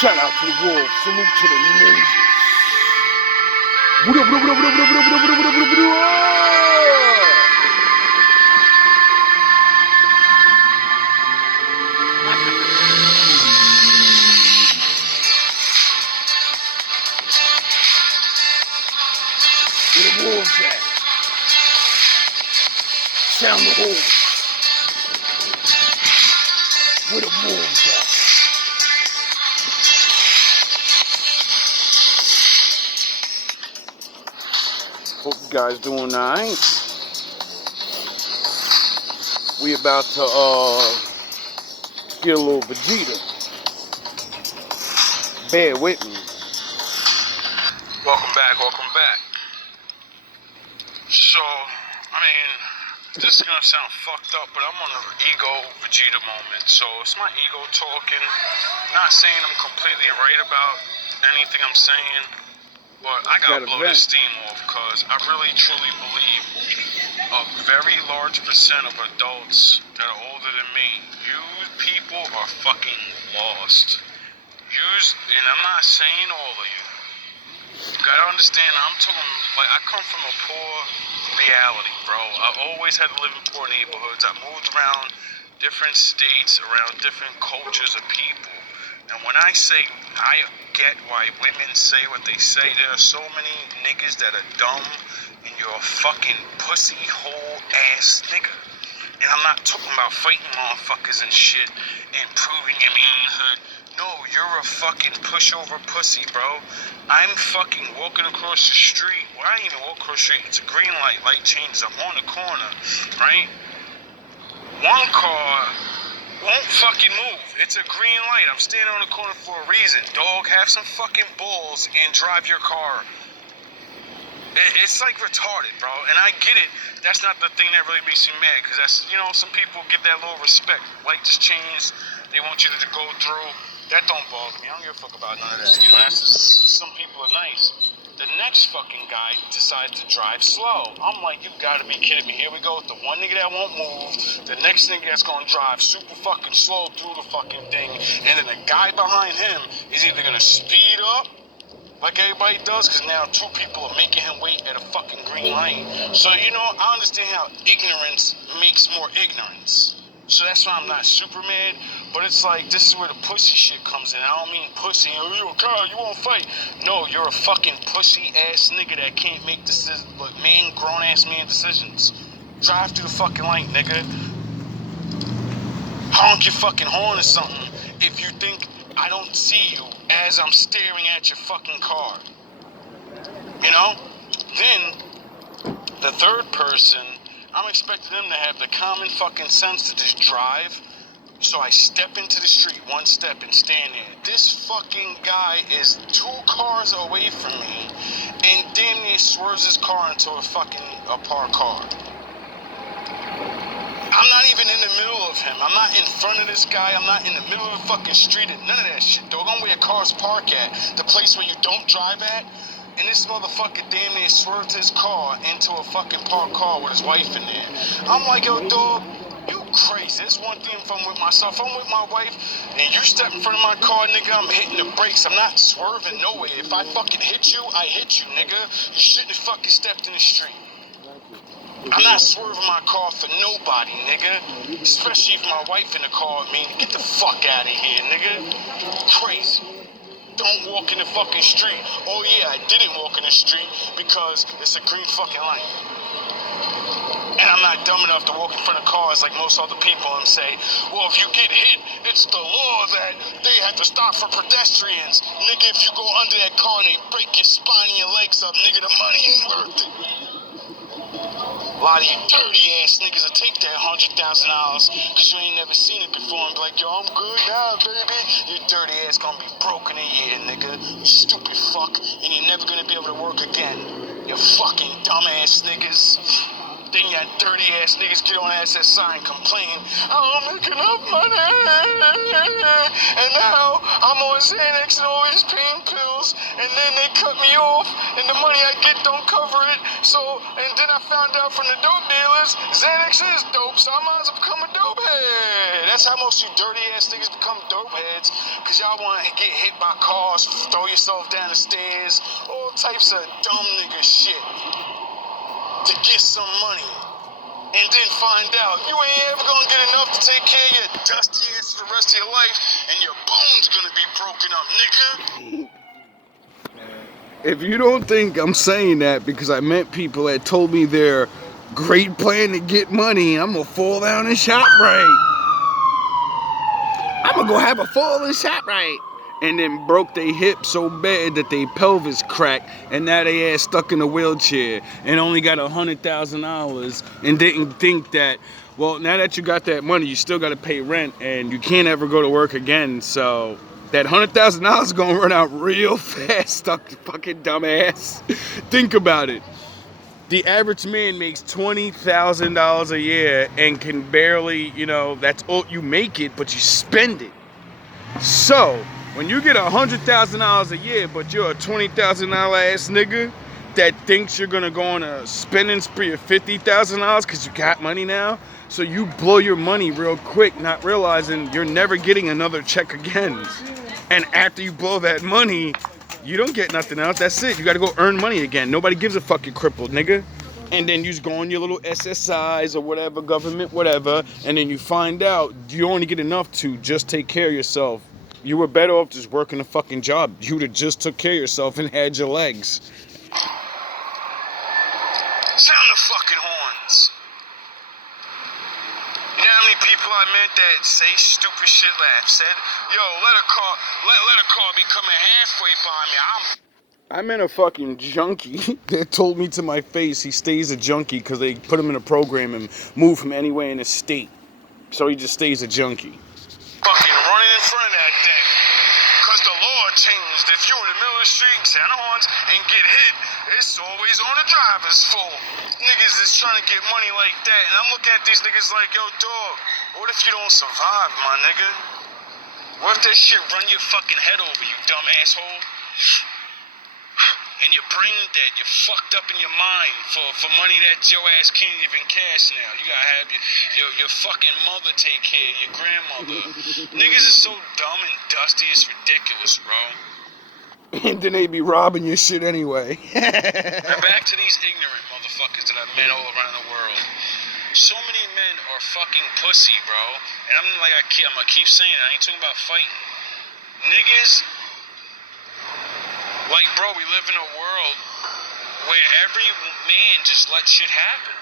Shout out to the wolves. Salute to the ninjas. What up, what up, what up, what up, what up, what up, what up, what up, what up, what up, what Where the wolves at? Sound the wolves. Where the wolves at? Hope you guys doing alright. We about to get a little Vegeta. Bear with me. Welcome back. So, I mean, this is gonna sound fucked up, but I'm on an ego Vegeta moment. So it's my ego talking. Not saying I'm completely right about anything I'm saying, but I gotta blow this steam off because I really truly believe a very large percent of adults that are older than me, you people are fucking lost. And I'm not saying all of you. You gotta understand, I'm talking, like, I come from a poor reality, bro. I always had to live in poor neighborhoods. I moved around different states, around different cultures of people. And when I say I get why women say what they say, there are so many niggas that are dumb, and you're a fucking pussy hole ass nigga. And I'm not talking about fighting motherfuckers and shit and proving your manhood. No, you're a fucking pushover pussy, bro. I'm fucking walking across the street. Well, I ain't even walk across the street. It's a green light. Light changes. I'm on the corner, right? One car won't fucking move. It's a green light. I'm standing on the corner for a reason. Dog, have some fucking balls and drive your car. It's like retarded, bro. And I get it. That's not the thing that really makes me mad. Because that's, you know, some people give that little respect. Light just changed. They want you to go through. That don't bother me. I don't give a fuck about none of that. You know, that's just, some people are nice. The next fucking guy decides to drive slow. I'm like, you gotta be kidding me. Here we go with the one nigga that won't move. The next nigga that's gonna drive super fucking slow through the fucking thing. And then the guy behind him is either gonna speed up like everybody does, because now two people are making him wait at a fucking green light. So, you know, I understand how ignorance makes more ignorance. So that's why I'm not super mad, but it's like, this is where the pussy shit comes in. I don't mean pussy, oh, you a car, you won't fight. No, you're a fucking pussy ass nigga that can't make decisions, but grown ass man decisions. Drive through the fucking light, nigga. Honk your fucking horn or something if you think I don't see you as I'm staring at your fucking car. You know? Then, the third person, I'm expecting them to have the common fucking sense to just drive. So I step into the street, one step, and stand there. This fucking guy is 2 cars away from me and damn near swerves his car into a parked car. I'm not even in the middle of him. I'm not in front of this guy. I'm not in the middle of the fucking street and none of that shit, dog. I'm where cars park at. The place where you don't drive at. And this motherfucker damn near swerved his car into a fucking parked car with his wife in there. I'm like, yo, dog, you crazy. It's one thing if I'm with myself. If I'm with my wife and you step in front of my car, nigga, I'm hitting the brakes. I'm not swerving nowhere. If I fucking hit you, I hit you, nigga. You shouldn't have fucking stepped in the street. I'm not swerving my car for nobody, nigga. Especially if my wife in the car with me. Get the fuck out of here, nigga. Crazy. Don't walk in the fucking street. Oh yeah, I didn't walk in the street because it's a green fucking light. And I'm not dumb enough to walk in front of cars like most other people and say, well, if you get hit, it's the law that they have to stop for pedestrians. Nigga, if you go under that car and they break your spine and your legs up, nigga, the money ain't worth it. A lot of you dirty ass niggas will take that $100,000 because you ain't never seen it before and be like, yo, I'm good now, baby. Your dirty ass gonna be broken in a year, nigga. You stupid fuck. And you're never gonna be able to work again. You fucking dumbass niggas. Then your dirty ass niggas get on SSI and complain, I'm making up money. And now I'm on Xanax and all these pain pills. and then they cut me off, and the money I get don't cover it. So, and then I found out from the dope dealers, Xanax is dope, so I might as well become a dope head. That's how most of you dirty ass niggas become dope heads, cause y'all want to get hit by cars, throw yourself down the stairs, all types of dumb nigga shit to get some money. And then find out you ain't ever gonna get enough to take care of your dusty ass for the rest of your life, and your bones gonna be broken up, nigga. If you don't think I'm saying that because I met people that told me their great plan to get money, I'm gonna fall down in ShopRite. I'm gonna go have a fall in ShopRite. And then broke their hip so bad that they pelvis cracked, and now they ass stuck in a wheelchair and only got $100,000 and didn't think that, well, now that you got that money, you still got to pay rent and you can't ever go to work again. So that $100,000 is gonna run out real fast. Stuck fucking dumbass. Think about it. The average man makes $20,000 a year and can barely, that's all you make it, but you spend it. So when you get $100,000 a year, but you're a $20,000 ass nigga that thinks you're gonna go on a spending spree of $50,000 because you got money now, so you blow your money real quick, not realizing you're never getting another check again. And after you blow that money, you don't get nothing else. That's it. You gotta go earn money again. Nobody gives a fuck, you crippled nigga. And then you just go on your little SSIs or whatever, government, whatever, and then you find out you only get enough to just take care of yourself. You were better off just working a fucking job. You would have just took care of yourself and had your legs. Sound the fucking horns. You know how many people I met that say stupid shit said, yo, let a car be coming halfway by me. I met a fucking junkie that told me to my face he stays a junkie because they put him in a program and move him anywhere in the state. So he just stays a junkie. Fucking running in front of that thing. Cause the law changed. If you're in the middle of the street, sound the horns, and get hit, it's always on the driver's fault. Niggas is trying to get money like that, and I'm looking at these niggas like, yo, dog, what if you don't survive, my nigga? What if that shit run your fucking head over, you dumb asshole? And your brain dead, you're fucked up in your mind for money that your ass can't even cash now. You gotta have your fucking mother take care of your grandmother. Niggas is so dumb and dusty, it's ridiculous, bro. And then they be robbing your shit anyway. Now back to these ignorant motherfuckers that I've met all around the world. So many men are fucking pussy, bro. And I'm gonna keep saying it. I ain't talking about fighting. Niggas, like, bro, we live in a world where every man just lets shit happen,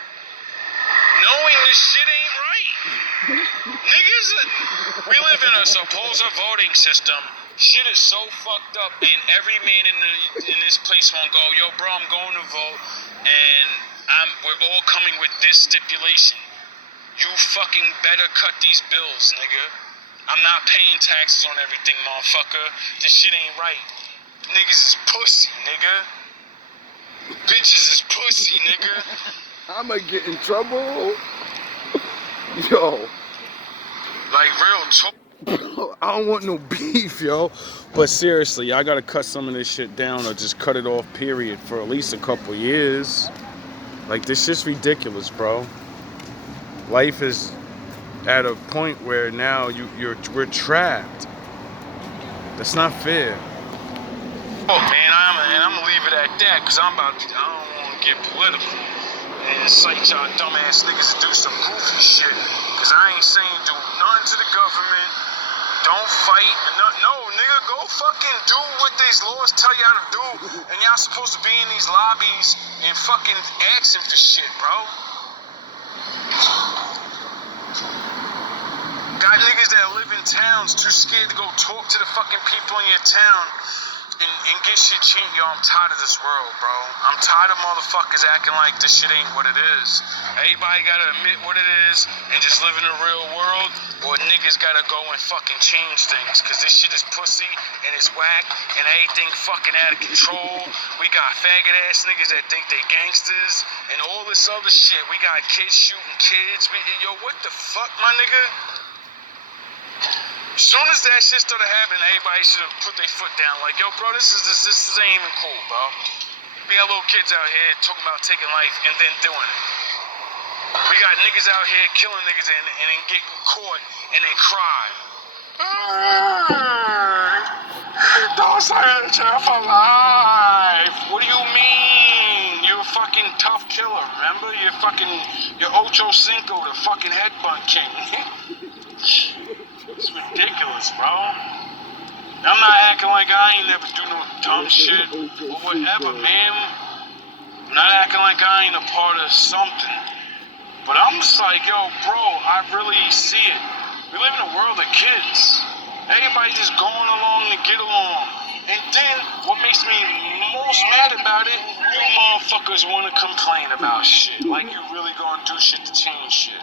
knowing this shit ain't right. Niggas, we live in a supposed voting system. Shit is so fucked up, and every man in this place won't go, yo, bro, I'm going to vote, and we're all coming with this stipulation. You fucking better cut these bills, nigga. I'm not paying taxes on everything, motherfucker. This shit ain't right. Niggas is pussy, nigga. Bitches is pussy, nigga. I'ma get in trouble. Yo. Like, real talk. I don't want no beef, yo. But seriously, I gotta cut some of this shit down or just cut it off, period, for at least a couple years. Like, this shit's ridiculous, bro. Life is at a point where now we're trapped. That's not fair. Oh, man, I'm gonna leave it at that, because I don't want to get political and incite y'all dumbass niggas to do some goofy shit, because I ain't saying do nothing to the government, don't fight, no, nigga, go fucking do what these laws tell y'all to do, and y'all supposed to be in these lobbies and fucking asking for shit, bro. Got niggas that live in towns too scared to go talk to the fucking people in your town and get shit changed. Yo, I'm tired of this world, bro. I'm tired of motherfuckers acting like this shit ain't what it is. Everybody gotta admit what it is and just live in the real world, or niggas gotta go and fucking change things, cause this shit is pussy and it's whack and everything fucking out of control. We got faggot ass niggas that think they gangsters and all this other shit. We got kids shooting kids. Yo, what the fuck, my nigga? As soon as that shit started happening, everybody should have put their foot down. Like, yo, bro, this ain't even cool, bro. We got little kids out here talking about taking life and then doing it. We got niggas out here killing niggas and then get caught and they cry. Don't say the jail for life. What do you mean? You're a fucking tough killer, remember? You're Ocho Cinco, the fucking headbutt king. It's ridiculous, bro. I'm not acting like I ain't never do no dumb shit or whatever, man. I'm not acting like I ain't a part of something. But I'm just like, yo, bro, I really see it. We live in a world of kids. Everybody just going along to get along. And then, what makes me most mad about it, you motherfuckers want to complain about shit. Like you really gonna do shit to change shit.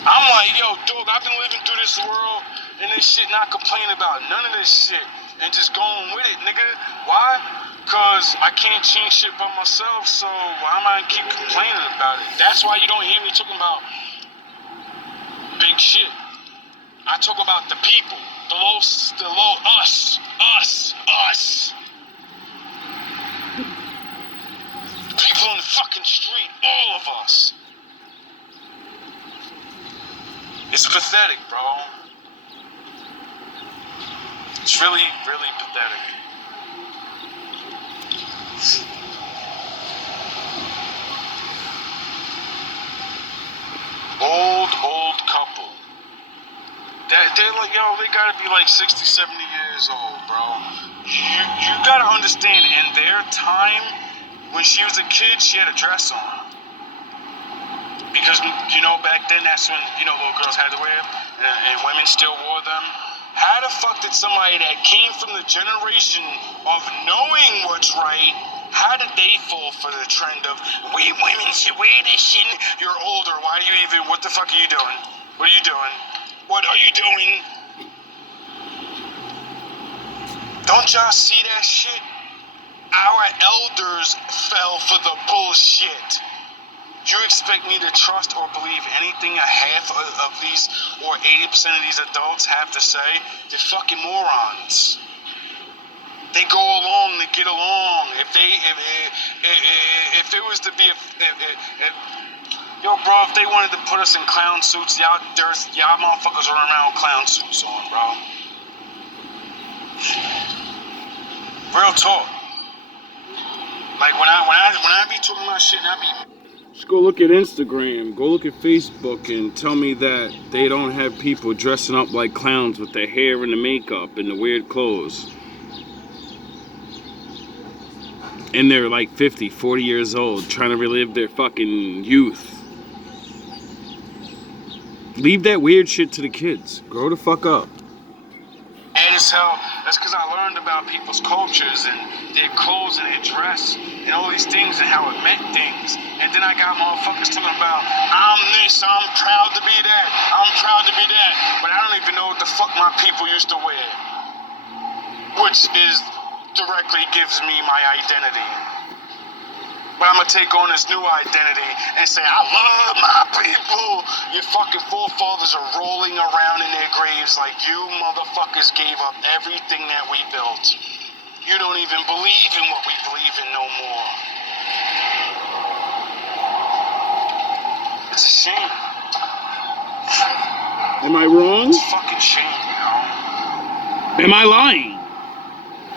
I'm like, yo, dog, I've been living through this world and this shit not complaining about none of this shit. And just going with it, nigga. Why? Because I can't change shit by myself, so why am I gonna keep complaining about it? That's why you don't hear me talking about big shit. I talk about the people, us. The people on the fucking street, all of us. It's pathetic, bro. It's really, really pathetic. Old couple. They're like, yo, they gotta be like 60, 70 years old, bro. You gotta understand, in their time, when she was a kid, she had a dress on. Because, back then, that's when, little girls had to wear them, and women still wore them. How the fuck did somebody that came from the generation of knowing what's right, how did they fall for the trend of, women should wear this shit? You're older, what the fuck are you doing? What are you doing? What are you doing? Don't y'all see that shit? Our elders fell for the bullshit. You expect me to trust or believe anything a half of these or 80% of these adults have to say? They're fucking morons. They go along to get along. If it was to be yo, bro, if they wanted to put us in clown suits, y'all motherfuckers run around with clown suits on, bro. Real talk. Like when I be talking about shit, and I be. Just go look at Instagram, go look at Facebook, and tell me that they don't have people dressing up like clowns with their hair and the makeup and the weird clothes. And they're like 50, 40 years old, trying to relive their fucking youth. Leave that weird shit to the kids. Grow the fuck up. And as hell, that's because I learned about people's cultures and their clothes and their dress and all these things and how it meant things. And then I got motherfuckers talking about, I'm this, I'm proud to be that, I'm proud to be that. But I don't even know what the fuck my people used to wear. Which directly gives me my identity. But I'm gonna take on this new identity and say, I love my people. Your fucking forefathers are rolling around in their graves like you motherfuckers gave up everything that we built. You don't even believe in what we believe in no more. It's a shame. Am I wrong? It's a fucking shame, Am I lying?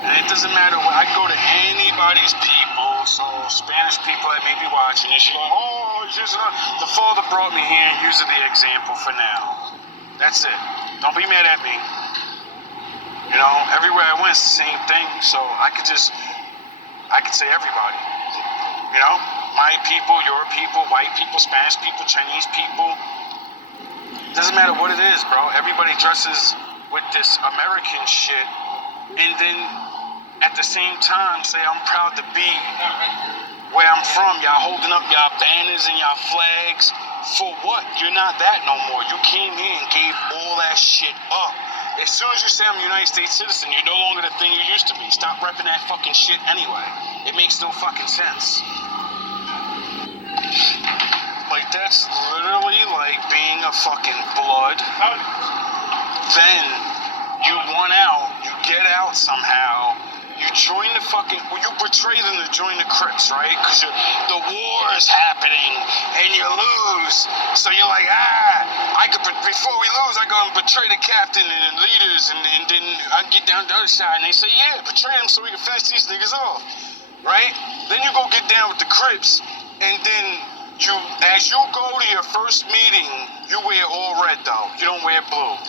And it doesn't matter what, I go to anybody's people, so Spanish people that may be watching this, you're like, oh, he's using the father brought me here and used the example for now. That's it. Don't be mad at me. Everywhere I went, it's the same thing, so I could say everybody. My people, your people, white people, Spanish people, Chinese people. Doesn't matter what it is, bro. Everybody dresses with this American shit, and then at the same time say I'm proud to be where I'm from. Y'all holding up y'all banners and y'all flags. For what? You're not that no more. You came here and gave all that shit up. As soon as you say I'm a United States citizen, you're no longer the thing you used to be. Stop repping that fucking shit anyway. It makes no fucking sense. Like, that's literally like being a fucking blood. Then you want out, you get out somehow, you join the fucking, well, you betray them to join the Crips, right? Because the war is happening and you lose. So you're like, before we lose, I go and betray the captain and leaders, and then I get down to the other side and they say, yeah, betray them so we can finish these niggas off, right? Then you go get down with the Crips, and then as you go to your first meeting, you wear all red though, you don't wear blue.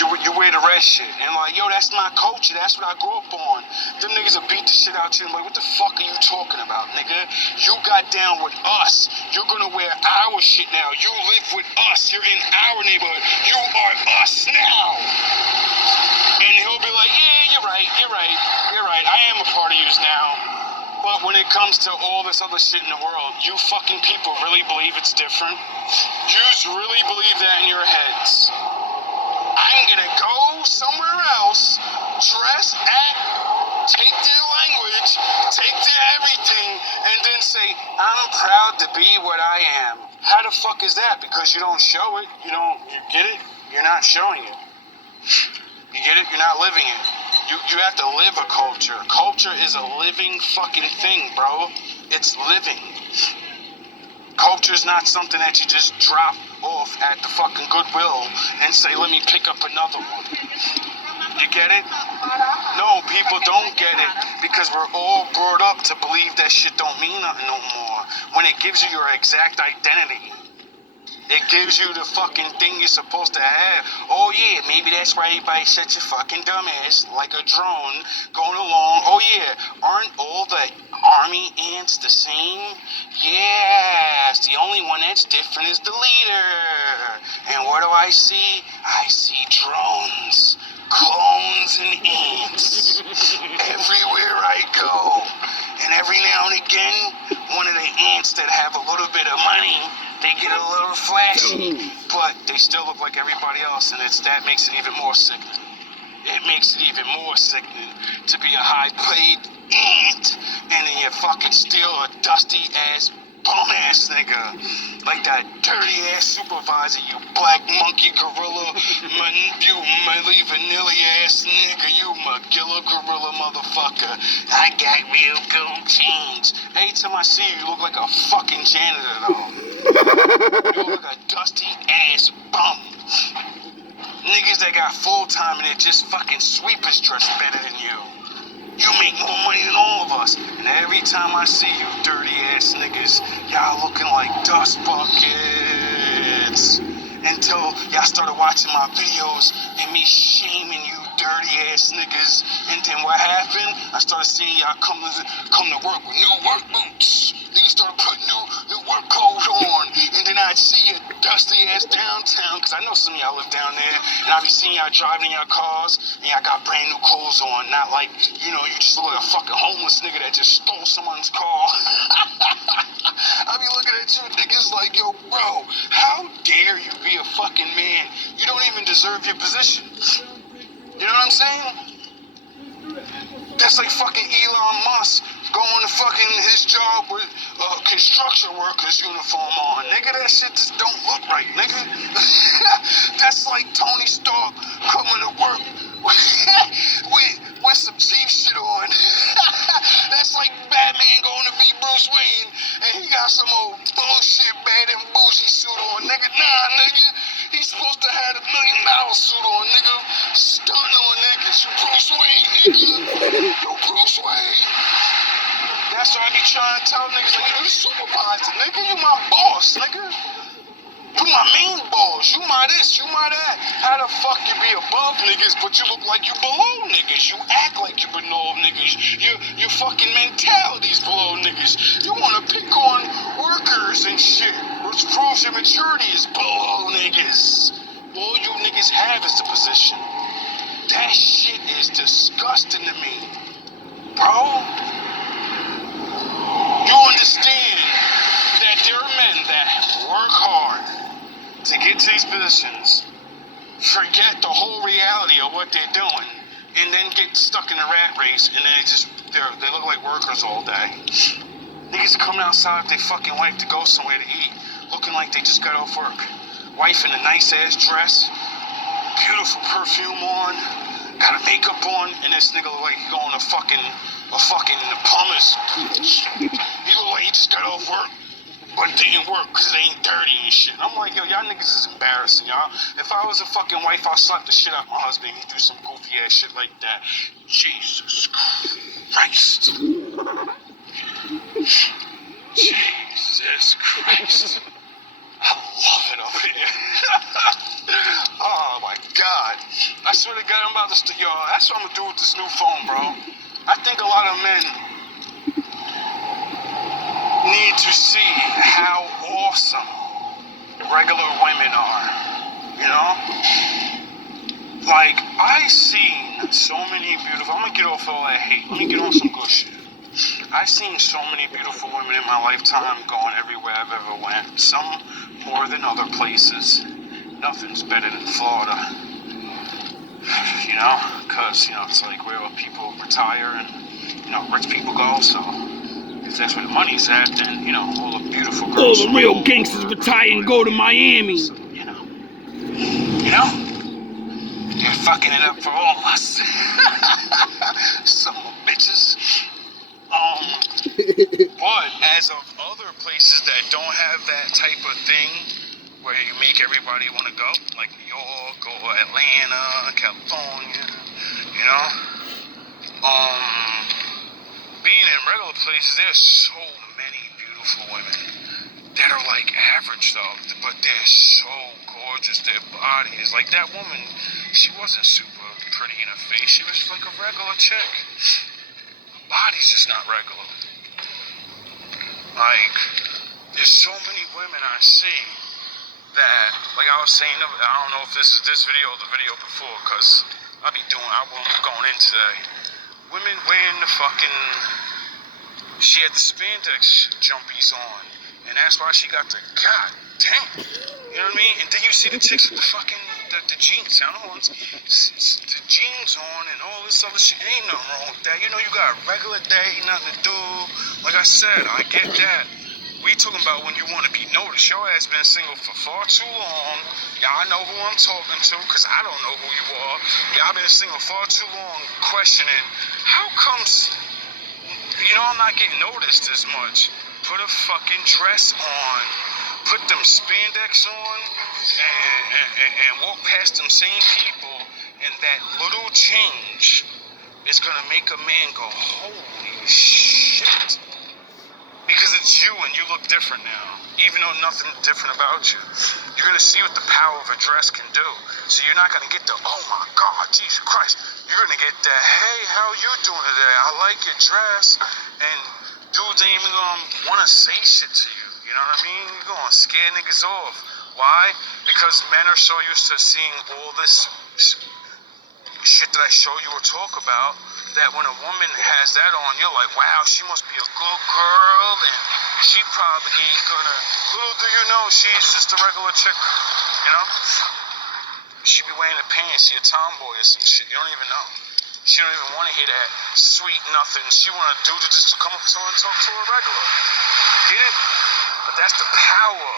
You wear the red shit, and like, yo, that's my culture, that's what I grew up on. Them niggas will beat the shit out you, and like, what the fuck are you talking about, nigga? You got down with us, you're gonna wear our shit now, you live with us, you're in our neighborhood, you are us now. And he'll be like, yeah, you're right, I am a part of yous now. But when it comes to all this other shit in the world, you fucking people really believe it's different? Yous really believe that in your heads? I'm gonna go somewhere else, dress, act, take their language, take their everything, and then say, I'm proud to be what I am. How the fuck is that? Because you don't show it. You get it? You're not showing it. You get it? You're not living it. You have to live a culture. Culture is a living fucking thing, bro. It's living. Culture is not something that you just drop off at the fucking Goodwill and say, let me pick up another one. You get it? No, people don't get it because we're all brought up to believe that shit don't mean nothing no more. When it gives you your exact identity. It gives you the fucking thing you're supposed to have. Oh yeah, maybe that's why everybody's such a fucking dumbass, like a drone going along. Oh yeah, aren't all the army ants the same? Yes, the only one that's different is the leader. And what do I see? I see drones, clones, and ants everywhere I go. And every now and again, one of the ants that have a little bit of money, they get a little flashy, but they still look like everybody else, and that makes it even more sickening. It makes it even more sickening to be a high-paid ant, and then you fucking steal a dusty-ass, bum-ass nigga, like that dirty-ass supervisor, you black monkey gorilla, you Milli Vanilli-ass nigga, you Magilla gorilla motherfucker. I got real gold chains. Every time I see you, you look like a fucking janitor, though. You look like a dusty ass bum. Niggas that got full time and they just fucking sweepers dress better than you. You make more money than all of us. And every time I see you dirty ass niggas, y'all looking like dust buckets. Until y'all started watching my videos and me shaming you dirty ass niggas. And then what happened? I started seeing y'all come to work with new work boots. Niggas started putting new work clothes on. And then I'd see you dusty ass downtown, cause I know some of y'all live down there. And I'd be seeing y'all driving in your cars and y'all got brand new clothes on. Not like, you just look like a fucking homeless nigga that just stole someone's car. I be looking at you niggas like, yo, bro, how dare you be a fucking man? You don't even deserve your position. You know what I'm saying? That's like fucking Elon Musk going to fucking his job with construction workers uniform on. Nigga, that shit just don't look right, nigga. That's like Tony Stark coming to work with some cheap shit on. That's like Batman going to be Bruce Wayne and he got some old bullshit bad and bougie suit on, nigga. Nah, nigga. He's supposed to have $1 million suit on, nigga. Stunning on niggas. You Bruce Wayne, nigga. You Bruce Wayne. That's what I be trying to tell niggas. Like, you the supervisor, nigga. You my boss, nigga. You my main boss. You my this, you my that. How the fuck you be above niggas, but you look like you below niggas? You act like you below niggas. Your fucking mentality's below niggas. You wanna pick on workers and shit, which proves your maturity is below niggas. All you niggas have is the position. That shit is disgusting to me, bro. You understand that there are men that work hard to get to these positions, forget the whole reality of what they're doing, and then get stuck in a rat race, and then they look like workers all day. Niggas are coming outside with their fucking wife to go somewhere to eat, looking like they just got off work. Wife in a nice ass dress, beautiful perfume on, got a makeup on, and this nigga look like he going to fucking plumbers. He look like he just got off work, but it didn't work because it ain't dirty and shit. I'm like, yo, y'all niggas is embarrassing, y'all. If I was a fucking wife, I'd slap the shit out my husband. He'd do some goofy ass shit like that. Jesus Christ. Jesus Christ. I love it up here. Oh my God. I swear to God, I'm about to yo, that's what I'm gonna do with this new phone, bro. I think a lot of men need to see how awesome regular women are. You know? Like, I seen so many beautiful, I'm gonna get off all that hate. Let me get on some good shit. I've seen so many beautiful women in my lifetime going everywhere I've ever went. Some more than other places. Nothing's better than Florida. You know? Because, you know, it's like where people retire and, you know, rich people go. So, if that's where the money's at, then, you know, all the beautiful girls. All the real gangsters retire and go to Miami. So, you know? They're fucking it up for all of us. Some bitches. But as of other places that don't have that type of thing where you make everybody want to go, like New York or Atlanta, California, you know, being in regular places, there's so many beautiful women that are like average though, but they're so gorgeous. Their body is like that woman. She wasn't super pretty in her face. She was like a regular chick. Her body's just not regular. Like, there's so many women I see that, like I was saying, I don't know if this is this video or the video before, because I won't be going in today. Women wearing the fucking, she had the spandex jumpies on, and that's why she got the, god damn, you know what I mean? And then you see the chicks with the fucking, the jeans, sound horns, the jeans on and all this other shit. Ain't nothing wrong with that. You know, you got a regular day, nothing to do. Like I said, I get that. We talking about when you want to be noticed. Your ass been single for far too long. Y'all know who I'm talking to, because I don't know who you are. Y'all been single far too long, questioning, how comes, you know, I'm not getting noticed as much? Put a fucking dress on, put them spandex on, and walk past them same people, and that little change is gonna make a man go, holy shit. Because it's you and you look different now. Even though nothing different about you. You're gonna see what the power of a dress can do. So you're not gonna get the, oh my God, Jesus Christ. You're gonna get the, hey, how you doing today? I like your dress. And dudes ain't even gonna wanna say shit to you. You know what I mean? You're gonna scare niggas off. Why? Because men are so used to seeing all this shit that I show you or talk about, that when a woman has that on, you're like, wow, she must be a good girl, and she probably ain't gonna, little do you know, she's just a regular chick, you know? She be wearing the pants, she a tomboy or some shit, you don't even know. She don't even want to hear that sweet nothing. She want a dude to just come up to her and talk to her regular. Get it? But that's the power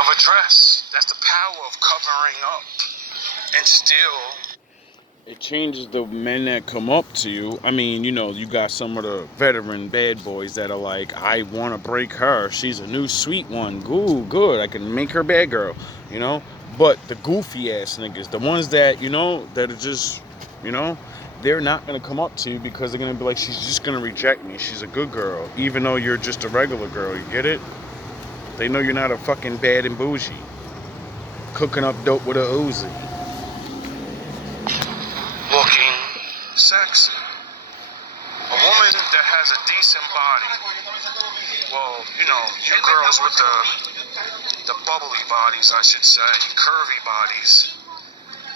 of a dress. That's the power of covering up. And still, It changes the men that come up to you. I mean, you know, you got some of the veteran bad boys that are like, I want to break her. She's a new sweet one. Ooh, good. I can make her bad girl, you know? But the goofy ass niggas, the ones that, you know, that are just, you know, they're not going to come up to you because they're going to be like, she's just going to reject me. She's a good girl, even though you're just a regular girl. You get it? They know you're not a fucking bad and bougie. Cooking up dope with a Uzi. looking sexy. A woman that has a decent body. Well, you know, you girls with the bubbly bodies, I should say, curvy bodies.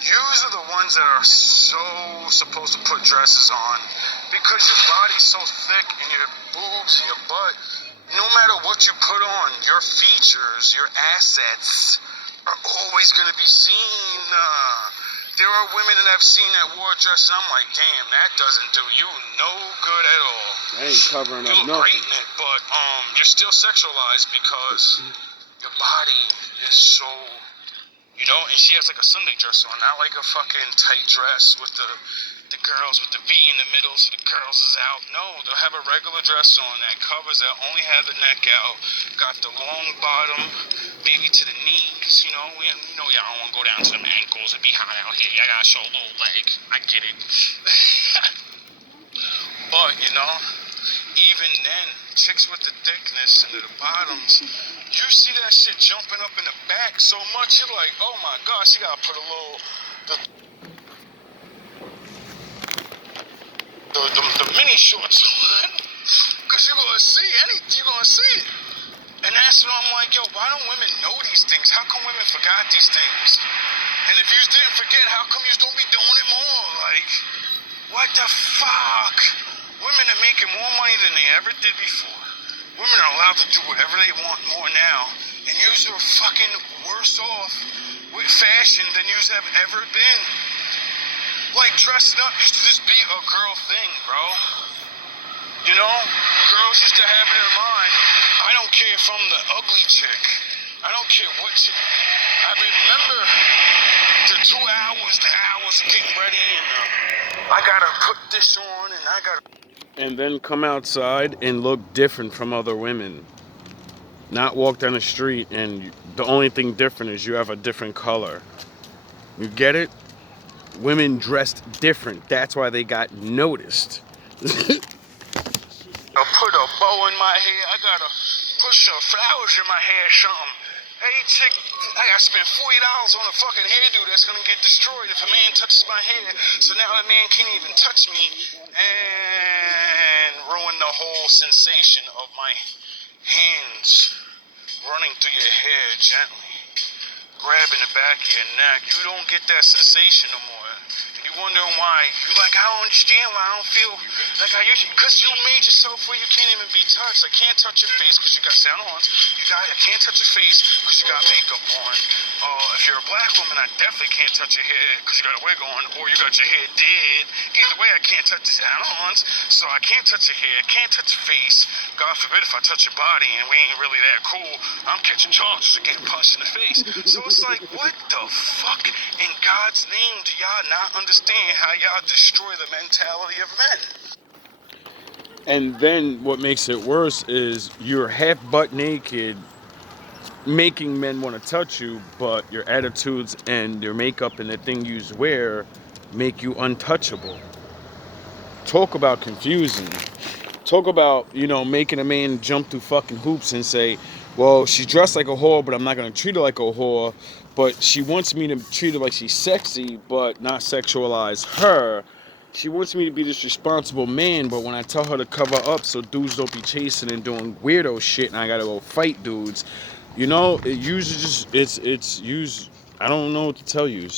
Yous are the ones that are so supposed to put dresses on because your body's so thick and your boobs and your butt, no matter what you put on, your features, your assets are always going to be seen. There are women that I've seen that wore a dress and I'm like, damn, that doesn't do you no good at all. I ain't covering up you look nothing. great in it, but you're still sexualized because your body is so, you know, and she has like a Sunday dress on, not like a fucking tight dress with the girls with the V in the middle so the girls is out. No, they'll have a regular dress on that covers that, only have the neck out, got the long bottom, maybe to the knees, you know. You know y'all don't want to go down to them ankles, it'd be hot out here, y'all gotta show a little leg, I get it. But, you know, even then, chicks with the thickness and the bottoms, you see that shit jumping up in the back so much, you're like, oh my gosh, you gotta put a little, the mini shorts on, because you're gonna see it. And that's when I'm like, yo, why don't women know these things? How come women forgot these things? And if you didn't forget, how come you don't be doing it more? Like, what the fuck? Women are making more money than they ever did before. Women are allowed to do whatever they want more now. And yous are fucking worse off with fashion than yous have ever been. Like, dressing up used to just be a girl thing, bro. You know? Girls used to have it in mind. I don't care if I'm the ugly chick. I don't care what chick. I remember the 2 hours, of getting ready, and I gotta put this on, and I gotta... And then come outside and look different from other women. Not walk down the street and the only thing different is you have a different color. You get it? Women dressed different. That's why they got noticed. I put a bow in my hair. I gotta put some flowers in my hair or something. Hey, chick, I gotta spend $40 on a fucking hairdo that's gonna get destroyed if a man touches my hair. So now that man can't even touch me and ruin the whole sensation of my hands running through your hair gently, grabbing the back of your neck. You don't get that sensation no more. And you wondering why. You like, I don't understand why I don't feel like I usually, because you made yourself where you can't even be touched. I can't touch your face because you got sound-ons. I can't touch your face because you got makeup on. If you're a black woman, I definitely can't touch your hair because you got a wig on, or you got your hair did. Either way, I can't touch the sound-ons, so I can't touch your hair, can't touch your face. God forbid if I touch your body and we ain't really that cool, I'm catching charges of getting punched in the face. So it's like, what the fuck in God's name do y'all not understand how y'all destroy the mentality of men? And then what makes it worse is you're half butt naked, making men want to touch you, but your attitudes and your makeup and the thing you wear make you untouchable. Talk about confusing. Talk about, you know, making a man jump through fucking hoops and say, well, she's dressed like a whore, but I'm not going to treat her like a whore. But she wants me to treat her like she's sexy, but not sexualize her. She wants me to be this responsible man, but when I tell her to cover up so dudes don't be chasing and doing weirdo shit and I got to go fight dudes, you know, it usually just, it's used, I don't know what to tell you.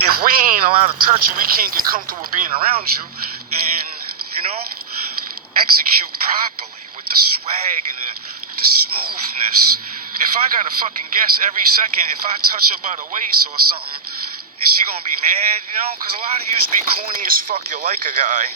If we ain't allowed to touch you, we can't get comfortable being around you and, you know, execute properly with the swag and the smoothness. If I gotta fucking guess every second if I touch her by the waist or something, is she gonna be mad, you know? Because a lot of you be corny as fuck, you like a guy.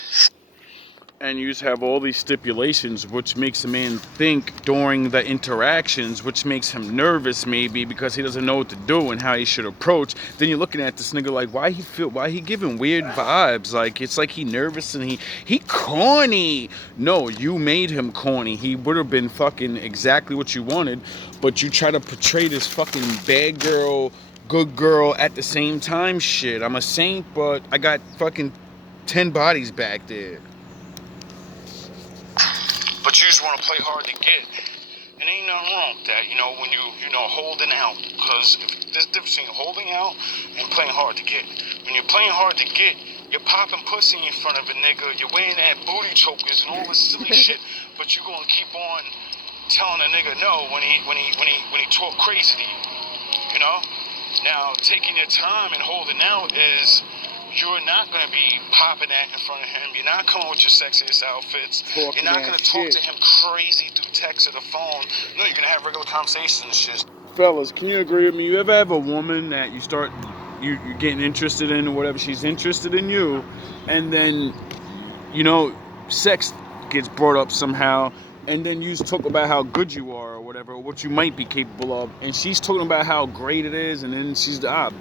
And you just have all these stipulations, which makes a man think during the interactions, which makes him nervous maybe because he doesn't know what to do and how he should approach. Then you're looking at this nigga like, why he giving weird vibes? Like, it's like he nervous and he corny. No, you made him corny. He would have been fucking exactly what you wanted, but you try to portray this fucking bad girl, good girl at the same time shit. I'm a saint, but I got fucking 10 bodies back there. But you just want to play hard to get. And ain't nothing wrong with that, you know, when you know, holding out. Because there's a difference between holding out and playing hard to get. When you're playing hard to get, you're popping pussy in front of a nigga, you're wearing that booty chokers and all this silly shit, but you're gonna keep on telling a nigga no when he talk crazy to you. You know? Now, taking your time and holding out is, you're not going to be popping that in front of him. You're not coming with your sexiest outfits. You're not going to talk to him crazy through text or the phone. No, you're going to have regular conversations and shit. Fellas, can you agree with me? You ever have a woman that you're getting interested in or whatever, she's interested in you, and then you know, sex gets brought up somehow, and then you talk about how good you are or whatever, or what you might be capable of, and she's talking about how great it is, and then she's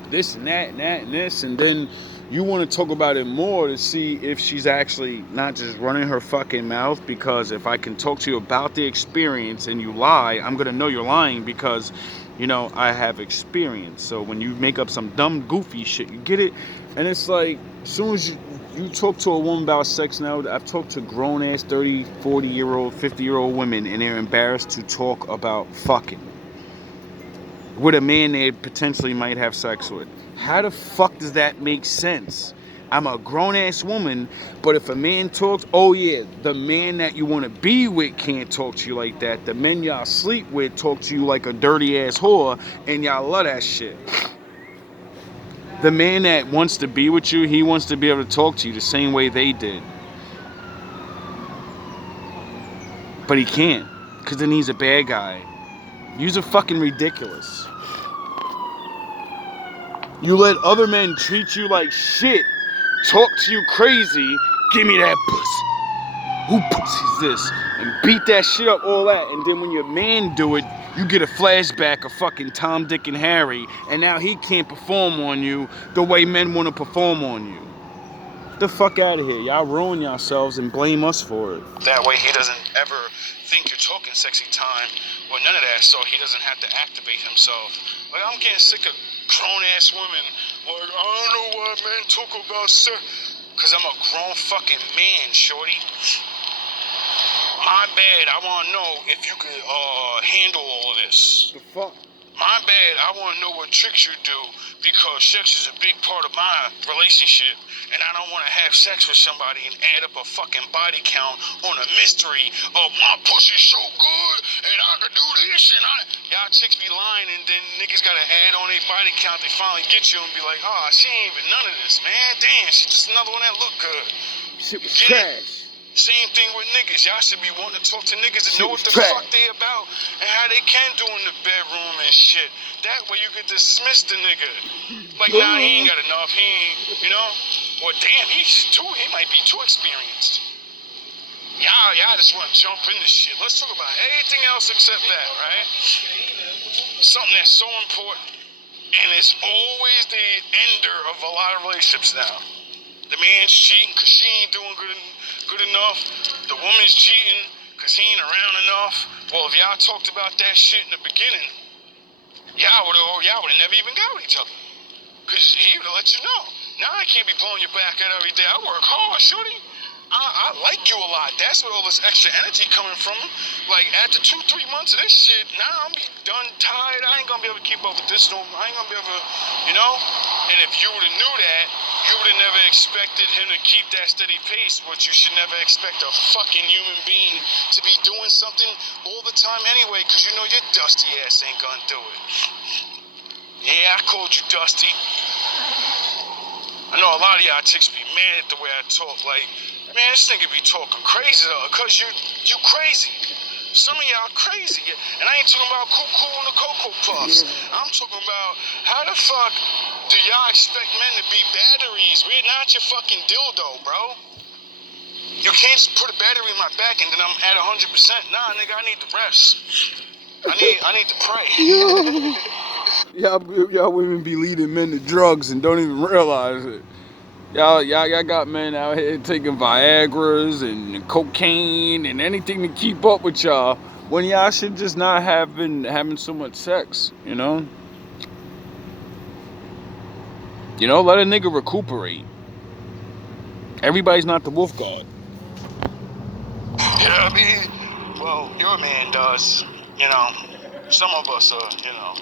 this and that and that and this, and then you want to talk about it more to see if she's actually not just running her fucking mouth, because if I can talk to you about the experience and you lie, I'm gonna know you're lying because, you know, I have experience. So when you make up some dumb goofy shit, you get it? And it's like, as soon as you talk to a woman about sex now, I've talked to grown ass 30, 40-year-old, 50-year-old women, and they're embarrassed to talk about fucking with a man they potentially might have sex with. How the fuck does that make sense? I'm a grown ass woman, but if a man talks, oh yeah, the man that you want to be with can't talk to you like that. The men y'all sleep with talk to you like a dirty ass whore, and y'all love that shit. The man that wants to be with you, he wants to be able to talk to you the same way they did. But he can't, because then he's a bad guy. You're fucking ridiculous. You let other men treat you like shit, talk to you crazy, give me that pussy. Who pussy's this? And beat that shit up, all that. And then when your man do it, you get a flashback of fucking Tom, Dick, and Harry, and now he can't perform on you the way men want to perform on you. The fuck out of here. Y'all ruin yourselves and blame us for it. That way he doesn't ever think you're talking sexy time or none of that, so he doesn't have to activate himself. Like, I'm getting sick of grown-ass women. Like, I don't know why men talk about sex. Because I'm a grown fucking man, shorty. My bad, I want to know if you could handle all of this. The fuck? My bad, I want to know what tricks you do, because sex is a big part of my relationship, and I don't want to have sex with somebody and add up a fucking body count on a mystery of my pussy's so good, and I can do this, and y'all chicks be lying, and then niggas gotta add on their body count, they finally get you and be like, oh, she ain't even none of this, man, damn, she's just another one that look good. Shit was trash. Same thing with niggas. Y'all should be wanting to talk to niggas and know what the fuck they about and how they can do in the bedroom and shit. That way you can dismiss the nigga. Like, nah, he ain't got enough. He ain't, you know? Or damn, he might be too experienced. Y'all just want to jump in this shit. Let's talk about anything else except that, right? Something that's so important. And it's always the ender of a lot of relationships now. The man's cheating because she ain't doing good enough. The woman's cheating because he ain't around enough. Well, if y'all talked about that shit in the beginning, y'all would have never even got with each other. Because he would have let you know. Now I can't be blowing your back out every day. I work hard, shorty. I like you a lot. That's where all this extra energy coming from. Like, after 2-3 months of this shit, now I'm be done tired. I ain't gonna be able to keep up with this no more. I ain't gonna be able to, you know? And if you would have knew that, you would have never expected him to keep that steady pace, which you should never expect a fucking human being to be doing something all the time anyway, because you know your dusty ass ain't gonna do it. Yeah, I called you dusty. I know a lot of y'all chicks be mad at the way I talk. Like, man, this nigga be talking crazy though, because you crazy. Some of y'all crazy. And I ain't talking about Cuckoo and the Cocoa Puffs. I'm talking about, how the fuck do y'all expect men to be batteries? We're not your fucking dildo, bro. You can't just put a battery in my back and then I'm at 100%. Nah, nigga, I need to rest. I need to pray. Y'all women be leading men to drugs and don't even realize it. Y'all got men out here taking Viagra's and cocaine and anything to keep up with y'all, when y'all should just not have been having so much sex, you know? You know, let a nigga recuperate. Everybody's not the wolf god. Yeah, I mean, well, your man does, you know. Some of us are, you know,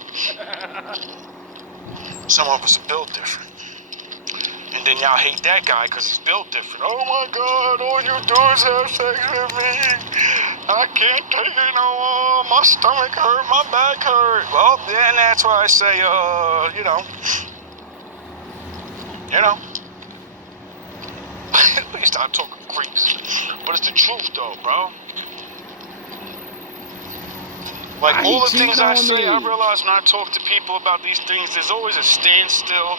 some of us are built different. And then y'all hate that guy because he's built different. Oh my God, all you do is have sex with me. I can't take it no more. My stomach hurt, my back hurt. Well, then that's why I say, you know. At least I'm talking Greeks. But it's the truth though, bro. Like, all the things I say, I realize when I talk to people about these things, there's always a standstill.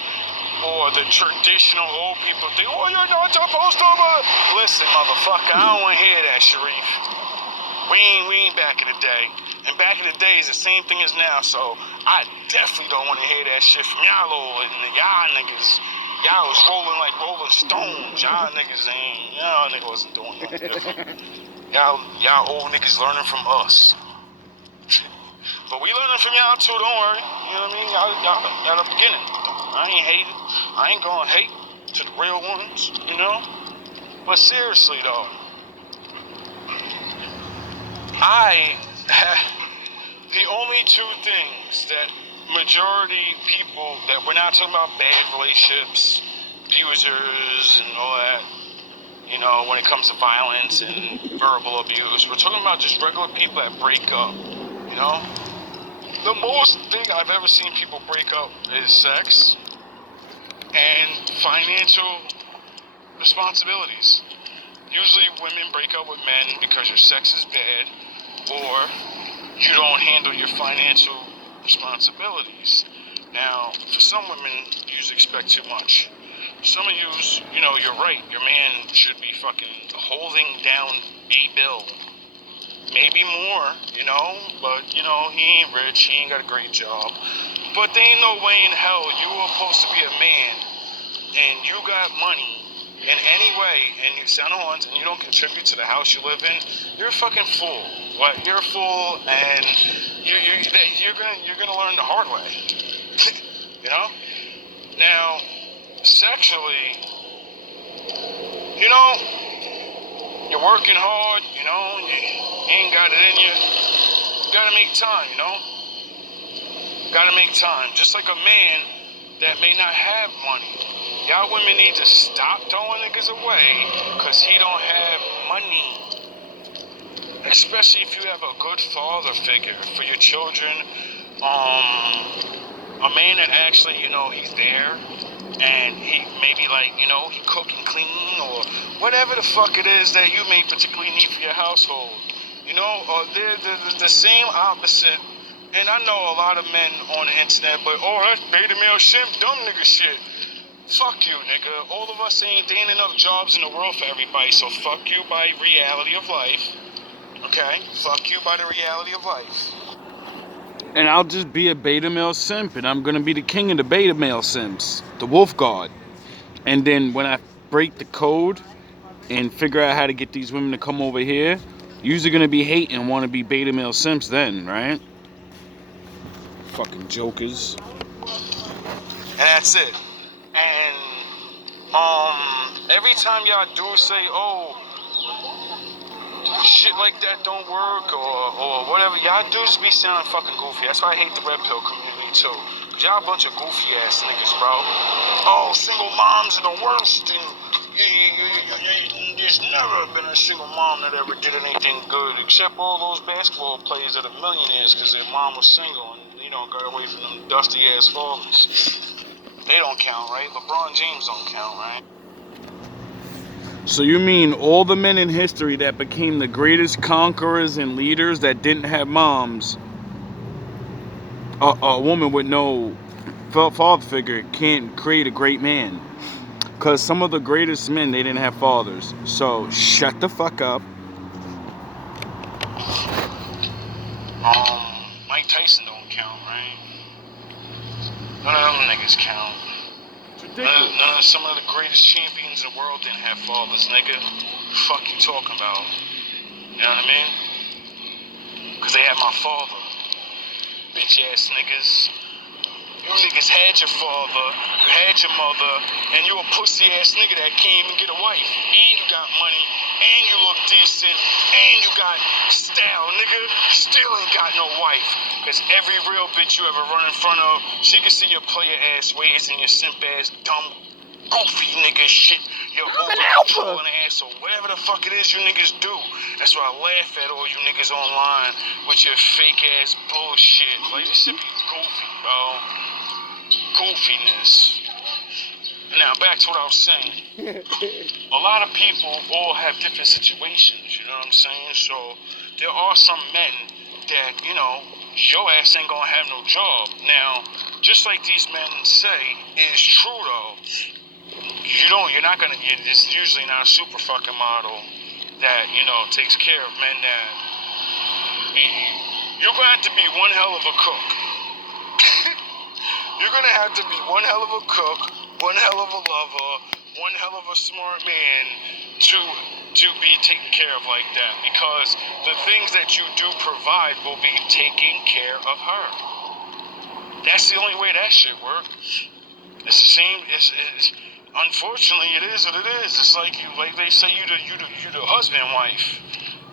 or the traditional old people think, oh, you're not supposed to. Listen, motherfucker, I don't want to hear that, Sharif. We ain't back in the day. And back in the day is the same thing as now, so I definitely don't want to hear that shit from y'all old and y'all niggas. Y'all was rolling like Rolling Stones. Y'all niggas wasn't doing nothing different. Y'all old niggas learning from us. But we learning from y'all too, don't worry. You know what I mean? Y'all the beginning. I ain't hating. I ain't gonna hate to the real ones, you know? But seriously though, the only two things that majority people, that we're not talking about bad relationships, abusers and all that, you know, when it comes to violence and verbal abuse, we're talking about just regular people that break up, you know? The most thing I've ever seen people break up is sex and financial responsibilities. Usually women break up with men because your sex is bad or you don't handle your financial responsibilities. Now, for some women, you expect too much. Some of you know, you're right. Your man should be fucking holding down a bill. Maybe more, you know, but, you know, he ain't rich, he ain't got a great job. But there ain't no way in hell you are supposed to be a man and you got money in any way and you sound on and you don't contribute to the house you live in, you're a fucking fool. What? You're a fool, and you're gonna learn the hard way. You know? Now, sexually, you know, you're working hard, you know, you ain't got it in you. You gotta make time, you know? Gotta make time. Just like a man that may not have money. Y'all women need to stop throwing niggas away because he don't have money. Especially if you have a good father figure for your children. A man that actually, you know, he's there and he maybe like, you know, he cook and clean or whatever the fuck it is that you may particularly need for your household. You know, they're the same opposite. And I know a lot of men on the internet, but that's beta male shit, dumb nigga shit. Fuck you, nigga. All of us ain't enough jobs in the world for everybody, so fuck you by reality of life. Okay? Fuck you by the reality of life. And I'll just be a beta male simp, and I'm gonna be the king of the beta male simps, the wolf god. And then when I break the code and figure out how to get these women to come over here, you're gonna be hating and want to be beta male simps then, right? Fucking jokers. And that's it. And every time y'all do say, oh, shit like that don't work or whatever, y'all dudes be sounding fucking goofy. That's why I hate the red pill community too. Cause y'all a bunch of goofy ass niggas, bro. Oh, single moms are the worst, and there's never been a single mom that ever did anything good, except all those basketball players that are millionaires because their mom was single and, you know, got away from them dusty ass fathers. They don't count, right? LeBron James don't count, right? So you mean all the men in history that became the greatest conquerors and leaders that didn't have moms, a woman with no father figure can't create a great man? Because some of the greatest men, they didn't have fathers. So shut the fuck up. Mike Tyson don't count, right? None of them niggas count. Some of the greatest champions in the world didn't have fathers, nigga. The fuck you talking about? You know what I mean? Because they had my father. Bitch ass niggas. You niggas had your father, you had your mother, and you a pussy ass nigga that can't even get a wife. And you got money, and you look decent, and you got style, nigga. Still ain't got no wife. Because every real bitch you ever run in front of, she can see your player ass ways and your simp ass dumb goofy nigga shit, your over-controlling ass, or whatever the fuck it is you niggas do. That's why I laugh at all you niggas online with your fake ass bullshit. Like, this shit be goofy, bro. Goofiness. Now, back to what I was saying. A lot of people all have different situations, you know what I'm saying? So, there are some men that, you know, your ass ain't gonna have no job. Now, just like these men say, is true though. You're not gonna. It's usually not a super fucking model that takes care of men that. You're gonna have to be one hell of a cook. You're gonna have to be one hell of a cook, one hell of a lover, one hell of a smart man to be taken care of like that. Because the things that you do provide will be taking care of her. That's the only way that shit works. It's the same. It's unfortunately it is what it is. It's like they say you the husband and wife.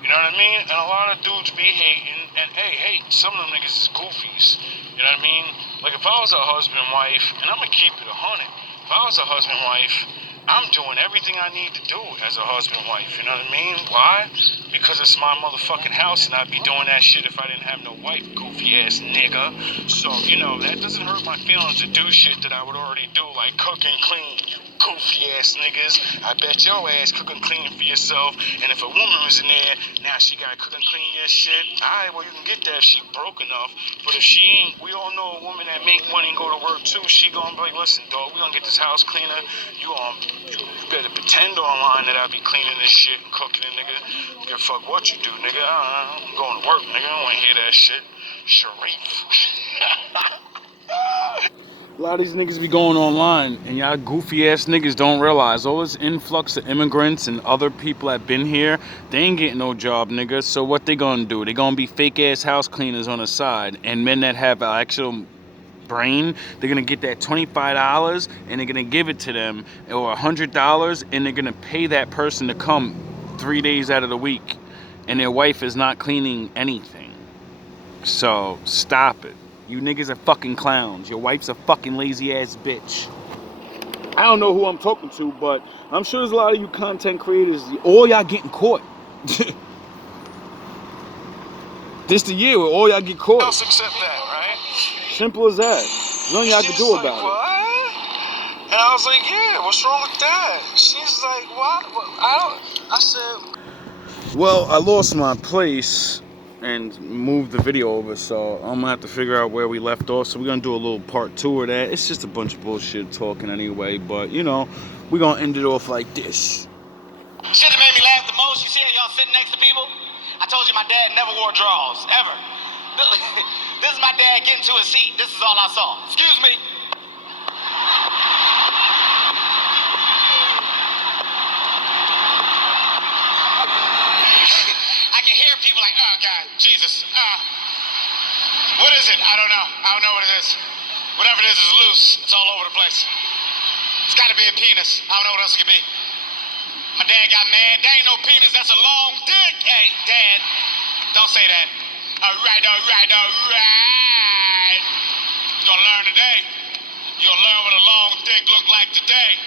You know what I mean? And a lot of dudes be hating, and hey, some of them niggas is goofies. You know what I mean? Like if I was a husband and wife, and I'm gonna keep it 100. If I was a husband and wife, I'm doing everything I need to do as a husband and wife. You know what I mean? Why? Because it's my motherfucking house, and I'd be doing that shit if I didn't have no wife, goofy ass nigga. So that doesn't hurt my feelings to do shit that I would already do, like cook and clean. You goofy ass niggas. I bet your ass cook and clean for yourself. And if a woman was in there, now she gotta cook and clean your shit. Alright, well you can get that if she broke enough. But if she ain't, we all know a woman that make money and go to work too. She gonna be like, listen, dog, we gonna get this house cleaner. You better pretend online that I be cleaning this shit and cooking it, nigga. Give a fuck what you do, nigga. I'm going to work, nigga. I don't wanna hear that shit. Sharif. A lot of these niggas be going online, and y'all goofy ass niggas don't realize all this influx of immigrants and other people that been here, they ain't getting no job, nigga. So what they gonna do? They gonna be fake ass house cleaners on the side, and men that have an actual brain, they're gonna get that $25 and they're gonna give it to them, or $100, and they're gonna pay that person to come 3 days out of the week, and their wife is not cleaning anything. So stop it. You niggas are fucking clowns. Your wife's a fucking lazy ass bitch. I don't know who I'm talking to, but I'm sure there's a lot of you content creators, all y'all getting caught. This the year where all y'all get caught. Else except that, right? Simple as that. There's nothing y'all can do like, about what? And I was like, yeah, what's wrong with that? She's like, what? I said, well, I lost my place and moved the video over, so I'm gonna have to figure out where we left off. So we're gonna do a little part 2 of that. It's just a bunch of bullshit talking anyway, but we're gonna end it off like this. Shit that made me laugh the most, you see how y'all sitting next to people? I told you my dad never wore drawers, ever. This is my dad getting to his seat. This is all I saw. Excuse me. I can hear people like, oh God, Jesus. What is it? I don't know. I don't know what it is. Whatever it is loose. It's all over the place. It's gotta be a penis. I don't know what else it could be. My dad got mad. That ain't no penis, that's a long dick. Hey, Dad, don't say that. All right. You're gonna learn today. You're gonna learn what a long dick look like today.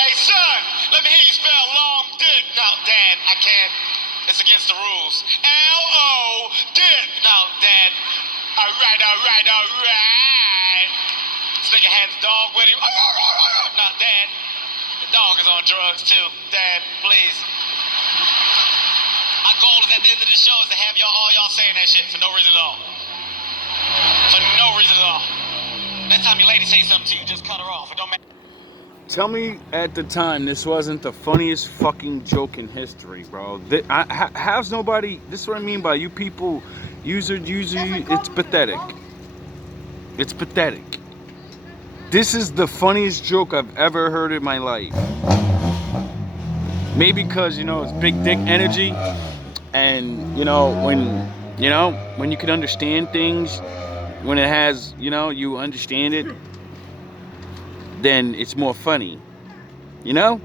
Hey, son, let me hear you spell long dick. No, Dad, I can't. It's against the rules. L-O, dick. No, Dad. All right. This nigga had his dog with him. No, Dad. The dog is on drugs too. Dad, please. My goal is at the end of the show is to have all y'all saying that shit for no reason at all. For no reason at all. Next time your lady say something to you, just cut her off. It don't matter. Tell me at the time this wasn't the funniest fucking joke in history, bro. How's nobody? This is what I mean by you people. User. It's pathetic. It's pathetic. This is the funniest joke I've ever heard in my life. Maybe because it's big dick energy, and when you can understand things, when it has you understand it, then it's more funny. And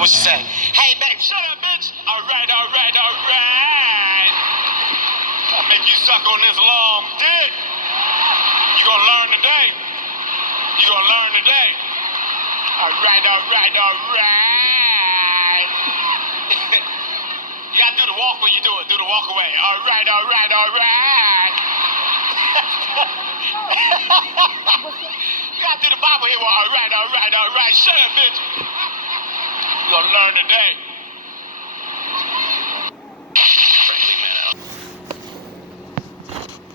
what she say? Hey, babe, shut up, bitch. All right. I'll make you suck on this long dick. You gonna learn today. All right. You gotta do the walk when you do it. Do the walk away. All right. You gotta do the Bible here. All right. Shut up, bitch. You gonna learn today.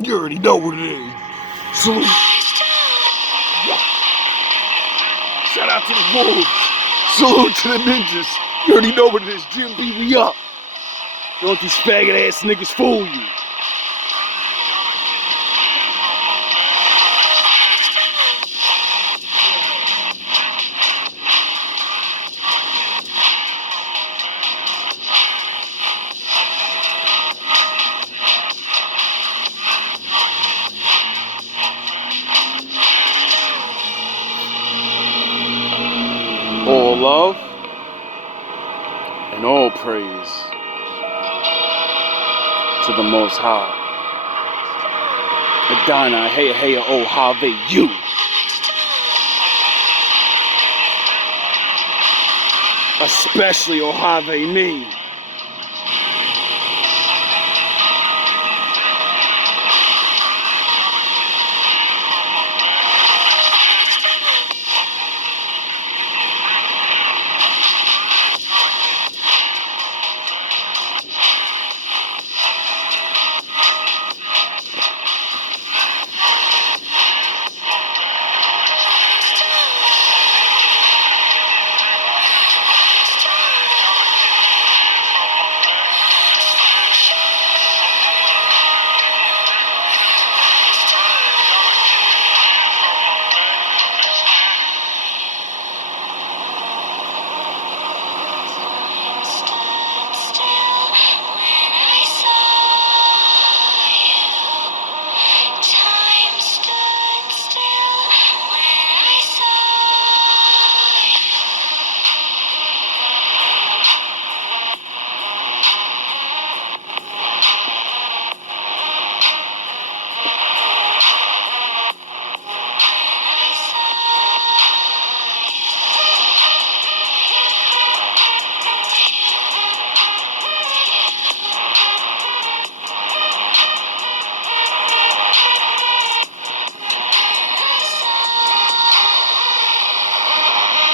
You already know what it is. Salute. Shout out to the wolves. Salute to the ninjas. You already know what it is. GMB, we up. Don't let these faggot ass niggas fool you. All love and all praise to the Most High. Adonai, hey, oh, have you. Especially oh, have me.